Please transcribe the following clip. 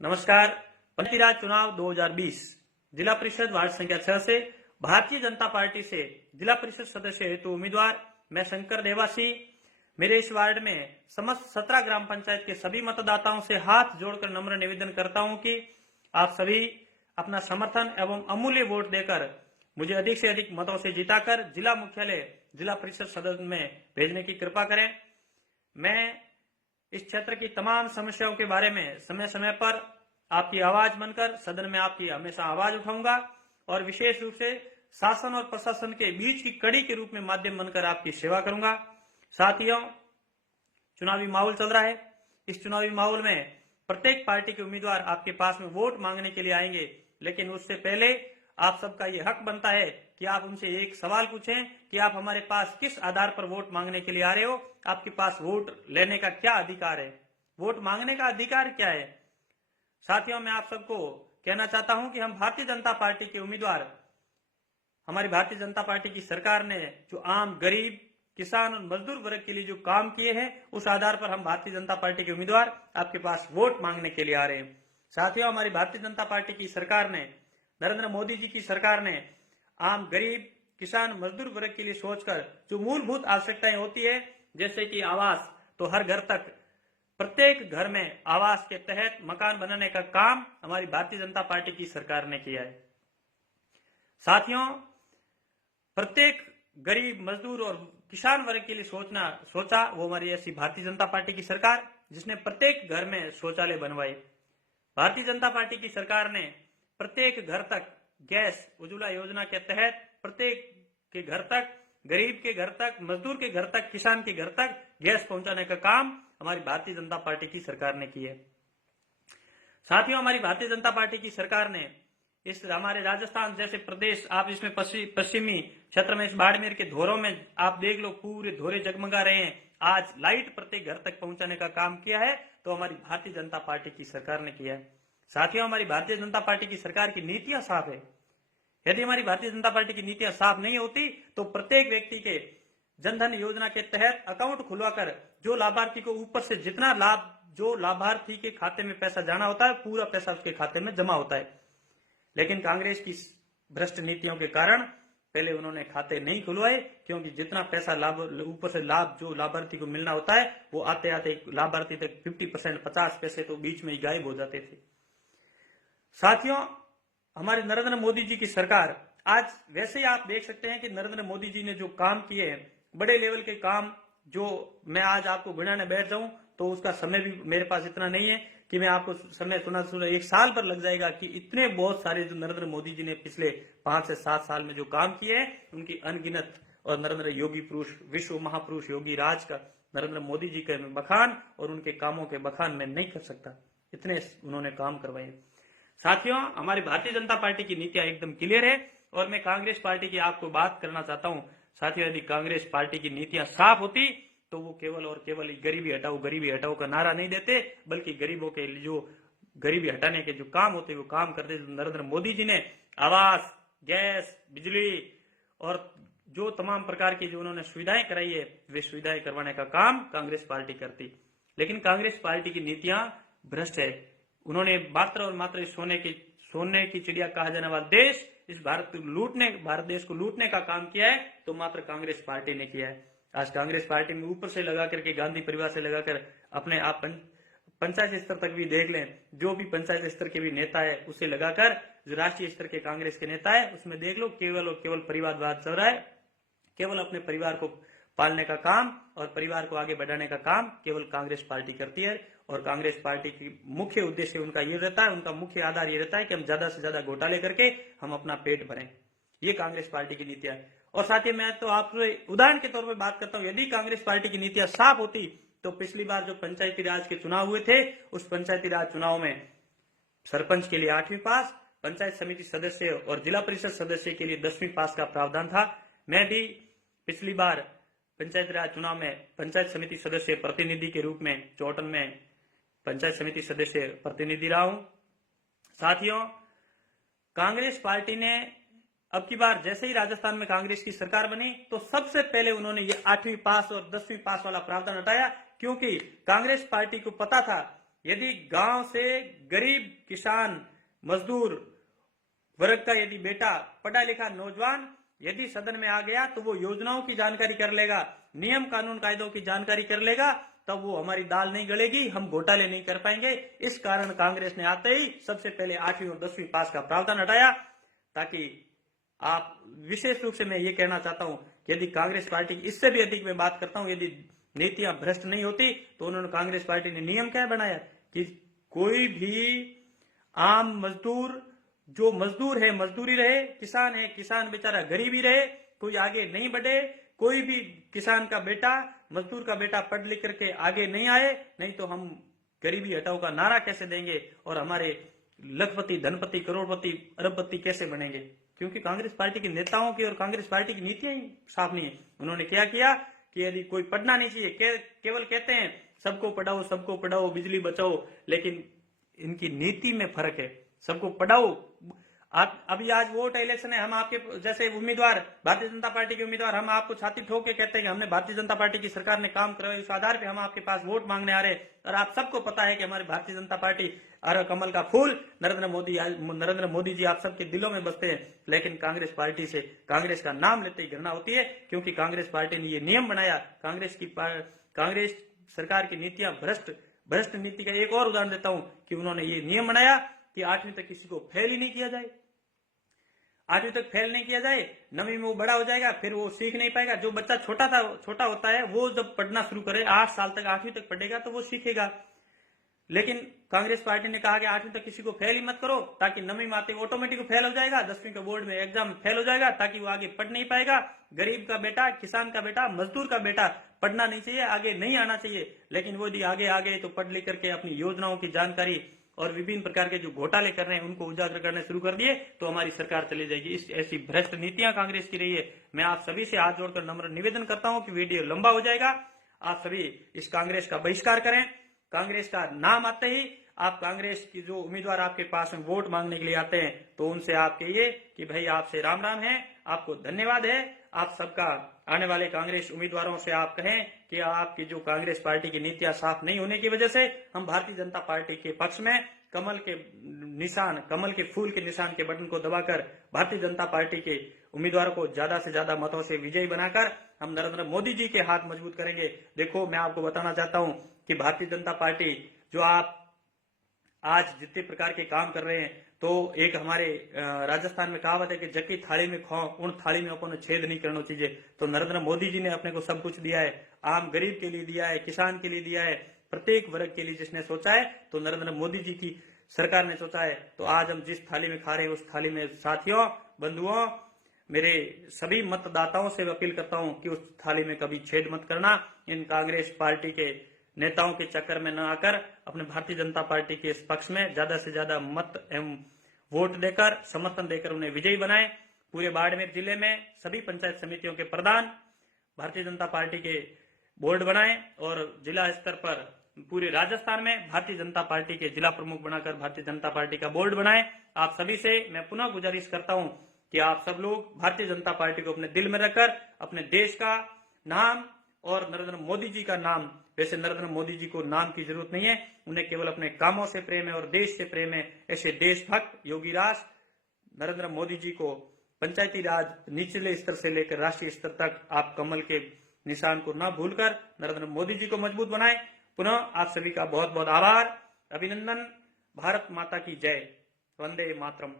नमस्कार। पंचायती राज चुनाव 2020 जिला परिषद वार्ड संख्या 6 से भारतीय जनता पार्टी से जिला परिषद सदस्य हेतु उम्मीदवार मैं शंकर देवासी। मेरे इस वार्ड में समस्त 17 ग्राम पंचायत के सभी मतदाताओं से हाथ जोड़कर नम्र निवेदन करता हूं कि आप सभी अपना समर्थन एवं अमूल्य वोट देकर मुझे अधिक से अधिक मतों से जिताकर जिला मुख्यालय जिला परिषद सदन में भेजने की कृपा करें। मैं इस क्षेत्र की तमाम समस्याओं के बारे में समय समय पर आपकी आवाज बनकर सदन में आपकी हमेशा आवाज उठाऊंगा और विशेष रूप से शासन और प्रशासन के बीच की कड़ी के रूप में माध्यम बनकर आपकी सेवा करूंगा। साथियों, चुनावी माहौल चल रहा है। इस चुनावी माहौल में प्रत्येक पार्टी के उम्मीदवार आपके पास में वोट मांगने के लिए आएंगे, लेकिन उससे पहले आप सबका ये हक बनता है कि आप उनसे एक सवाल पूछें कि आप हमारे पास किस आधार पर वोट मांगने के लिए आ रहे हो, आपके पास वोट लेने का क्या अधिकार है, वोट मांगने का अधिकार क्या है। साथियों, मैं आप सबको कहना चाहता हूं कि हम भारतीय जनता पार्टी के उम्मीदवार, हमारी भारतीय जनता पार्टी की सरकार ने जो आम गरीब किसान और मजदूर वर्ग के लिए जो काम किए हैं, उस आधार पर हम भारतीय जनता पार्टी के उम्मीदवार आपके पास वोट मांगने के लिए आ रहे हैं। साथियों, हमारी भारतीय जनता पार्टी की सरकार ने, नरेंद्र मोदी जी की सरकार ने आम गरीब किसान मजदूर वर्ग के लिए सोचकर जो मूलभूत आवश्यकताएं होती है, जैसे कि आवास, तो हर घर तक प्रत्येक घर में आवास के तहत मकान बनाने का काम हमारी भारतीय जनता पार्टी की सरकार ने किया है। साथियों, प्रत्येक गरीब मजदूर और किसान वर्ग के लिए सोचा वो हमारी ऐसी भारतीय जनता पार्टी की सरकार जिसने प्रत्येक घर में शौचालय बनवाए। भारतीय जनता पार्टी की सरकार ने प्रत्येक घर तक गैस उज्ज्वला योजना के तहत प्रत्येक के घर तक, गरीब के घर तक, मजदूर के घर तक, किसान के घर तक गैस पहुंचाने का काम हमारी भारतीय जनता पार्टी की सरकार ने किया है। साथियों, हमारी भारतीय जनता पार्टी की सरकार ने इस हमारे राजस्थान जैसे प्रदेश, आप इसमें पश्चिमी क्षेत्र में इस बाड़मेर के धोरों में आप देख लो, पूरे धोरे जगमगा रहे हैं। आज लाइट प्रत्येक घर तक पहुंचाने का काम किया है तो हमारी भारतीय जनता पार्टी की सरकार ने किया है। साथियों, हमारी भारतीय जनता पार्टी की सरकार की नीतियां साफ है। यदि हमारी भारतीय जनता पार्टी की नीतियां साफ नहीं होती तो प्रत्येक व्यक्ति के जनधन योजना के तहत अकाउंट खुलवाकर जो लाभार्थी को ऊपर से जितना लाभ, जो लाभार्थी के खाते में पैसा जाना होता है, पूरा पैसा उसके खाते में जमा होता है। लेकिन कांग्रेस की भ्रष्ट नीतियों के कारण पहले उन्होंने खाते नहीं खुलवाए, क्योंकि जितना पैसा लाभ ऊपर से लाभ जो लाभार्थी को मिलना होता है वो आते आते लाभार्थी तक 50%, 50 पैसे तो बीच में ही गायब हो जाते थे। साथियों, हमारे नरेंद्र मोदी जी की सरकार आज, वैसे ही आप देख सकते हैं कि नरेंद्र मोदी जी ने जो काम किए हैं, बड़े लेवल के काम, जो मैं आज आपको गिनाने बैठ जाऊं तो उसका समय भी मेरे पास इतना नहीं है कि मैं आपको समय सुना एक साल पर लग जाएगा कि इतने बहुत सारे जो नरेंद्र मोदी जी ने पिछले 5 से 7 साल में जो काम किए हैं उनकी अनगिनत, और नरेंद्र योगी पुरुष, विश्व महापुरुष योगी राज का नरेंद्र मोदी जी के बखान और उनके कामों के बखान मैं नहीं कर सकता, इतने उन्होंने काम करवाए। साथियों, हमारी भारतीय जनता पार्टी की नीतियां एकदम क्लियर है और मैं कांग्रेस पार्टी की आपको बात करना चाहता हूं। साथियों, यदि कांग्रेस पार्टी की नीतियां साफ होती तो वो केवल और केवल गरीबी हटाओ का नारा नहीं देते, बल्कि गरीबों के जो गरीबी हटाने के जो काम होते वो काम करते। नरेंद्र मोदी जी ने आवास, गैस, बिजली और जो तमाम प्रकार की जो उन्होंने सुविधाएं कराई है, वे सुविधाएं करवाने का काम कांग्रेस पार्टी करती। लेकिन कांग्रेस पार्टी की नीतियां भ्रष्ट है। उन्होंने मात्र और मात्र सोने की चिड़िया कहा जाने वाला देश, इस भारत देश को लूटने का काम किया है तो मात्र कांग्रेस पार्टी ने किया है। आज कांग्रेस पार्टी में ऊपर से लगा करके, गांधी परिवार से लगाकर अपने आप पंचायत स्तर तक भी देख लें, जो भी पंचायत स्तर के भी नेता है उसे लगाकर जो राष्ट्रीय स्तर के कांग्रेस के नेता है उसमें देख लो, केवल और केवल परिवारवाद चल रहा है। केवल अपने परिवार को पालने का काम और परिवार को आगे बढ़ाने का काम केवल कांग्रेस पार्टी करती है। और कांग्रेस पार्टी की मुख्य उद्देश्य उनका ये रहता है, उनका मुख्य आधार ये रहता है कि हम ज्यादा से ज्यादा घोटाले करके हम अपना पेट भरें। ये कांग्रेस पार्टी की नीतियां है। और साथ ही मैं तो आपसे उदाहरण के तौर पर बात करता हूं, यदि कांग्रेस पार्टी की नीतियां साफ होती तो पिछली बार जो पंचायती राज के चुनाव हुए थे, उस पंचायती राज चुनाव में सरपंच के लिए 8वीं पास, पंचायत समिति सदस्य और जिला परिषद सदस्य के लिए 10वीं पास का प्रावधान था। मैं भी पिछली बार पंचायत राज चुनाव में पंचायत समिति सदस्य प्रतिनिधि के रूप में चौटन में पंचायत समिति सदस्य प्रतिनिधि रहा हूं। साथियों, कांग्रेस पार्टी ने अब की बार जैसे ही राजस्थान में कांग्रेस की सरकार बनी तो सबसे पहले उन्होंने ये 8वीं पास और 10वीं पास वाला प्रावधान हटाया, क्योंकि कांग्रेस पार्टी को पता था यदि गांव से गरीब किसान मजदूर वर्ग का यदि बेटा पढ़ा लिखा नौजवान यदि सदन में आ गया तो वो योजनाओं की जानकारी कर लेगा, नियम कानून कायदों की जानकारी कर लेगा, तब वो हमारी दाल नहीं गलेगी, हम घोटाले नहीं कर पाएंगे। इस कारण कांग्रेस ने आते ही सबसे पहले 8वीं और 10वीं पास का प्रावधान हटाया, ताकि आप विशेष रूप से मैं ये कहना चाहता हूं कि यदि कांग्रेस पार्टी इससे भी अधिक मैं बात करता हूं, यदि नीतियां भ्रष्ट नहीं होती तो उन्होंने कांग्रेस पार्टी ने नियम क्या बनाया कि कोई भी आम मजदूर जो मजदूर है मजदूरी रहे, किसान है किसान बेचारा गरीबी रहे, कोई आगे नहीं बढ़े, कोई भी किसान का बेटा मजदूर का बेटा पढ़ लिख करके आगे नहीं आए, नहीं तो हम गरीबी हटाओ का नारा कैसे देंगे और हमारे लखपति धनपति करोड़पति अरबपति कैसे बनेंगे। क्योंकि कांग्रेस पार्टी के नेताओं की और कांग्रेस पार्टी की नीतियां ही साफ नहीं है। उन्होंने क्या किया कि यदि कोई पढ़ना नहीं चाहिए, केवल कहते हैं सबको पढ़ाओ बिजली बचाओ, लेकिन इनकी नीति में फर्क है। सबको पढ़ाओ, अभी आज वोट इलेक्शन है, हम आपके जैसे उम्मीदवार भारतीय जनता पार्टी के उम्मीदवार हम आपको छाती ठोक के कहते हैं कि हमने भारतीय जनता पार्टी की सरकार ने काम करवाया, उस आधार पे हम आपके पास वोट मांगने आ रहे हैं। और आप सबको पता है कि हमारी भारतीय जनता पार्टी और कमल का फूल नरेंद्र मोदी जी आप सबके दिलों में बसते हैं, लेकिन कांग्रेस पार्टी से कांग्रेस का नाम लेते ही घृणा होती है, क्योंकि कांग्रेस पार्टी ने ये नियम बनाया। कांग्रेस सरकार की नीतियां भ्रष्ट नीति का एक और उदाहरण देता हूं कि उन्होंने ये नियम बनाया कि 8वीं तक किसी को फेल ही नहीं किया जाए। 8वीं तक फेल नहीं किया जाए, 9वीं में वो बड़ा हो जाएगा, फिर वो सीख नहीं पाएगा। जो बच्चा छोटा होता है वो जब पढ़ना शुरू करे 8 साल तक 8वीं तक पढ़ेगा तो वो सीखेगा। लेकिन कांग्रेस पार्टी ने कहा कि 8वीं तक किसी को फेल ही मत करो, ताकि 9वीं में आते ऑटोमेटिक फेल हो जाएगा, 10वीं के बोर्ड में एग्जाम फेल हो जाएगा, ताकि वो आगे पढ़ नहीं पाएगा। गरीब का बेटा, किसान का बेटा, मजदूर का बेटा पढ़ना नहीं चाहिए, आगे नहीं आना चाहिए। लेकिन वो यदि आगे आ गए तो पढ़ लिख करके अपनी योजनाओं की जानकारी और विभिन्न प्रकार के जो घोटाले कर रहे हैं उनको उजागर करने शुरू कर दिए तो हमारी सरकार चली जाएगी। इस ऐसी भ्रष्ट नीतियां कांग्रेस की रही है। मैं आप सभी से हाथ जोड़कर नम्र निवेदन करता हूं कि वीडियो लंबा हो जाएगा, आप सभी इस कांग्रेस का बहिष्कार करें। कांग्रेस का नाम आते ही आप कांग्रेस की जो उम्मीदवार आपके पास में वोट मांगने के लिए आते हैं तो उनसे आप कहिए कि भाई आपसे राम राम है, आपको धन्यवाद है। आप सबका आने वाले कांग्रेस उम्मीदवारों से आप कहें कि आपकी जो कांग्रेस पार्टी की नीतियां साफ नहीं होने की वजह से हम भारतीय जनता पार्टी के पक्ष में कमल के फूल के निशान के बटन को दबाकर भारतीय जनता पार्टी के उम्मीदवारों को ज्यादा से ज्यादा मतों से विजयी बनाकर हम नरेंद्र मोदी जी के हाथ मजबूत करेंगे। देखो, मैं आपको बताना चाहता हूं कि भारतीय जनता पार्टी जो आप आज जितने प्रकार के काम कर रहे हैं, तो एक हमारे राजस्थान में कहावत है कि जकी थाली में खाओ उन थाली में अपन छेद नहीं करना चाहिए। तो नरेंद्र मोदी जी ने अपने को सब कुछ दिया है, आम गरीब के लिए दिया है, किसान के लिए दिया है, प्रत्येक वर्ग के लिए जिसने सोचा है तो नरेंद्र मोदी जी की सरकार ने सोचा है। तो आज हम जिस थाली में खा रहे हैं उस थाली में साथियों, बंधुओं, मेरे सभी मतदाताओं से अपील करता हूं कि उस थाली में कभी छेद मत करना। इन कांग्रेस पार्टी के नेताओं के चक्कर में न आकर अपने भारतीय जनता पार्टी के इस पक्ष में ज्यादा से ज्यादा मत एवं वोट देकर समर्थन देकर उन्हें विजयी बनाएं। पूरे बाड़मेर जिले में सभी पंचायत समितियों के प्रधान भारतीय जनता पार्टी के बोर्ड बनाएं और जिला स्तर पर पूरे राजस्थान में भारतीय जनता पार्टी के जिला प्रमुख बनाकर भारतीय जनता पार्टी का बोर्ड बनाएं। आप सभी से मैं पुनः गुजारिश करता हूं कि आप सब लोग भारतीय जनता पार्टी को अपने दिल में रखकर अपने देश का नाम और नरेंद्र मोदी जी का नाम, वैसे नरेंद्र मोदी जी को नाम की जरूरत नहीं है, उन्हें केवल अपने कामों से प्रेम है और देश से प्रेम है। ऐसे देशभक्त योगी राज नरेंद्र मोदी जी को पंचायती राज निचले स्तर से लेकर राष्ट्रीय स्तर तक आप कमल के निशान को न भूलकर नरेंद्र मोदी जी को मजबूत बनाएं। पुनः आप सभी का बहुत बहुत आभार, अभिनंदन। भारत माता की जय, वंदे मातरम।